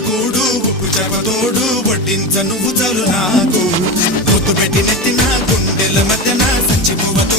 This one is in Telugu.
కూడు ఉప్పు చేపతోడు వడ్డించ నువ్వు చాలు నాకు ముద్దు పెట్టి నెత్తిన గుండెల మధ్యన సంచి పువ్వతో